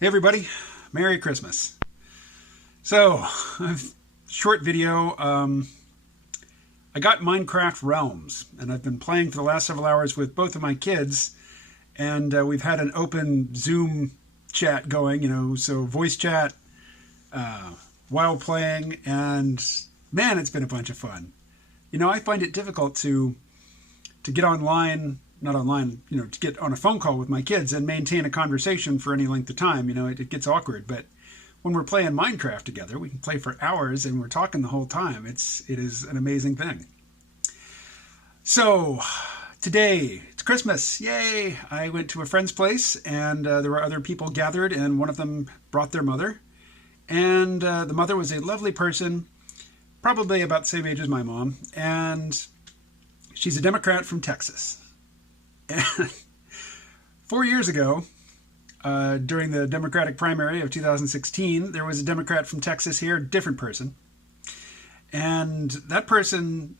Hey everybody, Merry Christmas. So, short video. I got Minecraft Realms, and I've been playing for the last several hours with both of my kids, and we've had an open Zoom chat going, so voice chat while playing, and man, it's been a bunch of fun. I find it difficult to get online, not online, to get on a phone call with my kids and maintain a conversation for any length of time. It gets awkward, but when we're playing Minecraft together, we can play for hours and we're talking the whole time. It is an amazing thing. So today it's Christmas, yay! I went to a friend's place and there were other people gathered, and one of them brought their mother, and the mother was a lovely person, probably about the same age as my mom, and she's a Democrat from Texas. And 4 years ago, during the Democratic primary of 2016, there was a Democrat from Texas here, different person. And that person,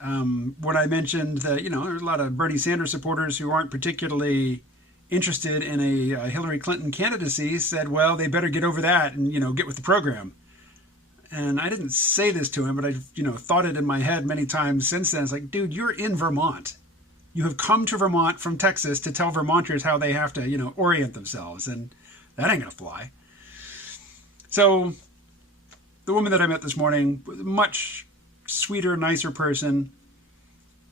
when I mentioned that, there's a lot of Bernie Sanders supporters who aren't particularly interested in a Hillary Clinton candidacy, said, well, they better get over that and, get with the program. And I didn't say this to him, but I've, thought it in my head many times since then. It's like, dude, you're in Vermont. You have come to Vermont from Texas to tell Vermonters how they have to, orient themselves. And that ain't going to fly. So the woman that I met this morning was a much sweeter, nicer person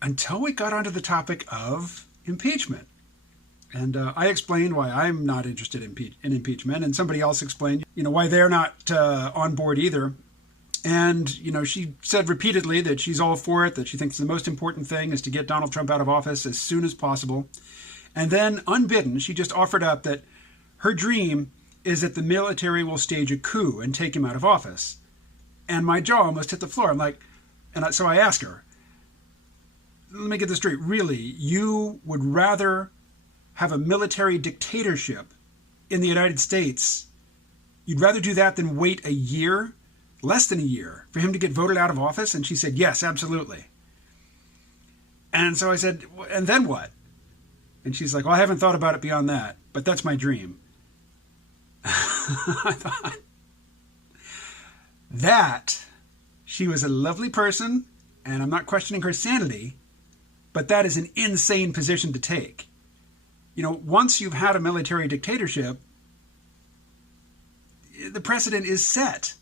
until we got onto the topic of impeachment. And I explained why I'm not interested in impeachment. And somebody else explained, why they're not on board either. And, she said repeatedly that she's all for it, that she thinks the most important thing is to get Donald Trump out of office as soon as possible. And then, unbidden, she just offered up that her dream is that the military will stage a coup and take him out of office. And my jaw almost hit the floor. I'm like, so I asked her, let me get this straight. Really, you would rather have a military dictatorship in the United States? You'd rather do that than wait a year? Less than a year for him to get voted out of office? And she said, yes, absolutely. And so I said, and then what? And she's like, well, I haven't thought about it beyond that, but that's my dream. I thought that she was a lovely person, and I'm not questioning her sanity, but that is an insane position to take. Once you've had a military dictatorship, the precedent is set.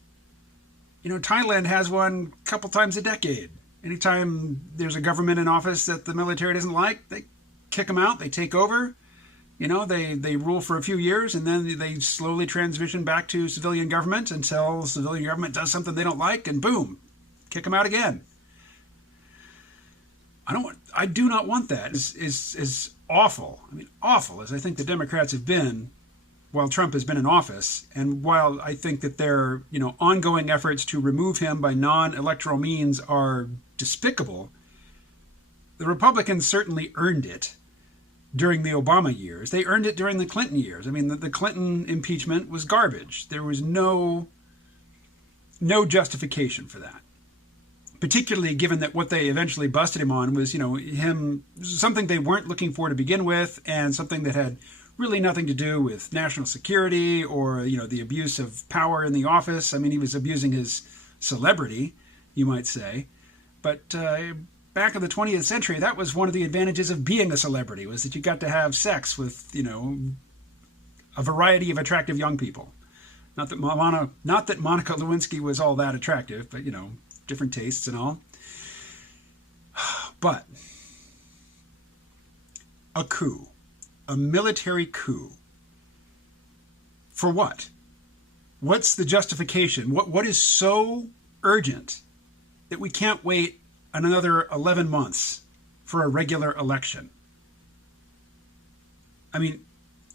Thailand has one a couple times a decade. Anytime there's a government in office that the military doesn't like, they kick them out, they take over. They rule for a few years, and then they slowly transition back to civilian government until civilian government does something they don't like, and boom, kick them out again. I do not want that. It's awful. Awful as I think the Democrats have been while Trump has been in office, and while I think that their ongoing efforts to remove him by non-electoral means are despicable, the Republicans certainly earned it during the Obama years. They earned it during the Clinton years. The Clinton impeachment was garbage. There was no justification for that, particularly given that what they eventually busted him on was, him, something they weren't looking for to begin with, and something that had really nothing to do with national security or, the abuse of power in the office. He was abusing his celebrity, you might say. But back in the 20th century, that was one of the advantages of being a celebrity, was that you got to have sex with, a variety of attractive young people. Not that Monica Lewinsky was all that attractive, but, different tastes and all. But a coup. A military coup. For what? What's the justification? What is so urgent that we can't wait another 11 months for a regular election?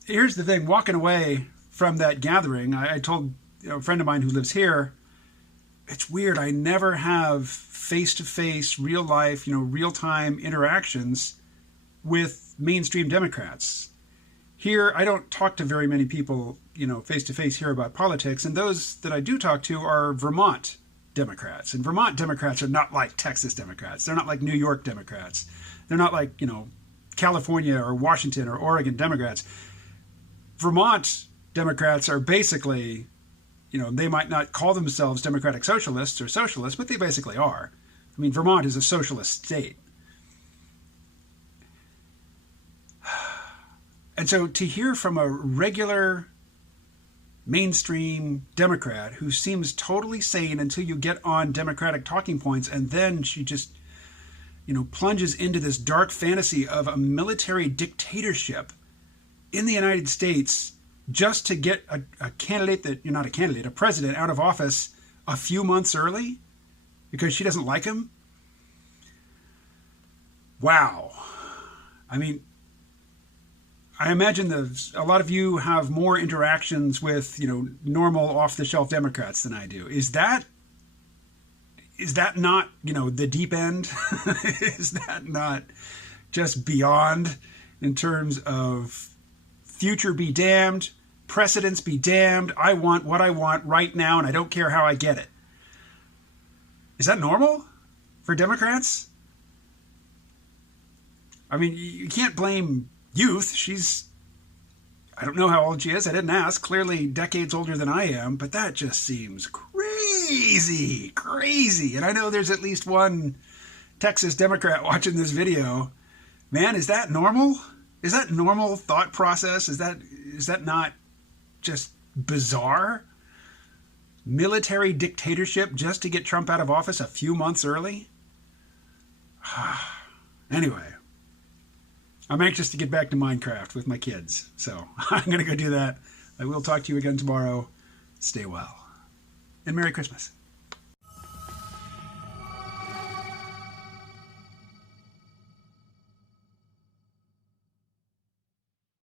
Here's the thing. Walking away from that gathering, I told a friend of mine who lives here, it's weird. I never have face-to-face, real-life, real-time interactions with mainstream Democrats. Here, I don't talk to very many people, face-to-face here about politics, and those that I do talk to are Vermont Democrats. And Vermont Democrats are not like Texas Democrats. They're not like New York Democrats. They're not like, California or Washington or Oregon Democrats. Vermont Democrats are basically, they might not call themselves democratic socialists or socialists, but they basically are. I mean, Vermont is a socialist state. And so to hear from a regular mainstream Democrat who seems totally sane until you get on Democratic talking points, and then she just, plunges into this dark fantasy of a military dictatorship in the United States just to get a candidate that, not a candidate, a president out of office a few months early because she doesn't like him. Wow. I mean, I imagine a lot of you have more interactions with, normal off-the-shelf Democrats than I do. Is that not, the deep end? Is that not just beyond in terms of future be damned, precedents be damned, I want what I want right now and I don't care how I get it? Is that normal for Democrats? I mean, you can't blame youth. I don't know how old she is. I didn't ask. Clearly decades older than I am, but that just seems crazy. And I know there's at least one Texas Democrat watching this video. Man, is that normal? Is that normal thought process? Is that not just bizarre? Military dictatorship just to get Trump out of office a few months early? Anyway. I'm anxious to get back to Minecraft with my kids, so I'm going to go do that. I will talk to you again tomorrow. Stay well. And Merry Christmas.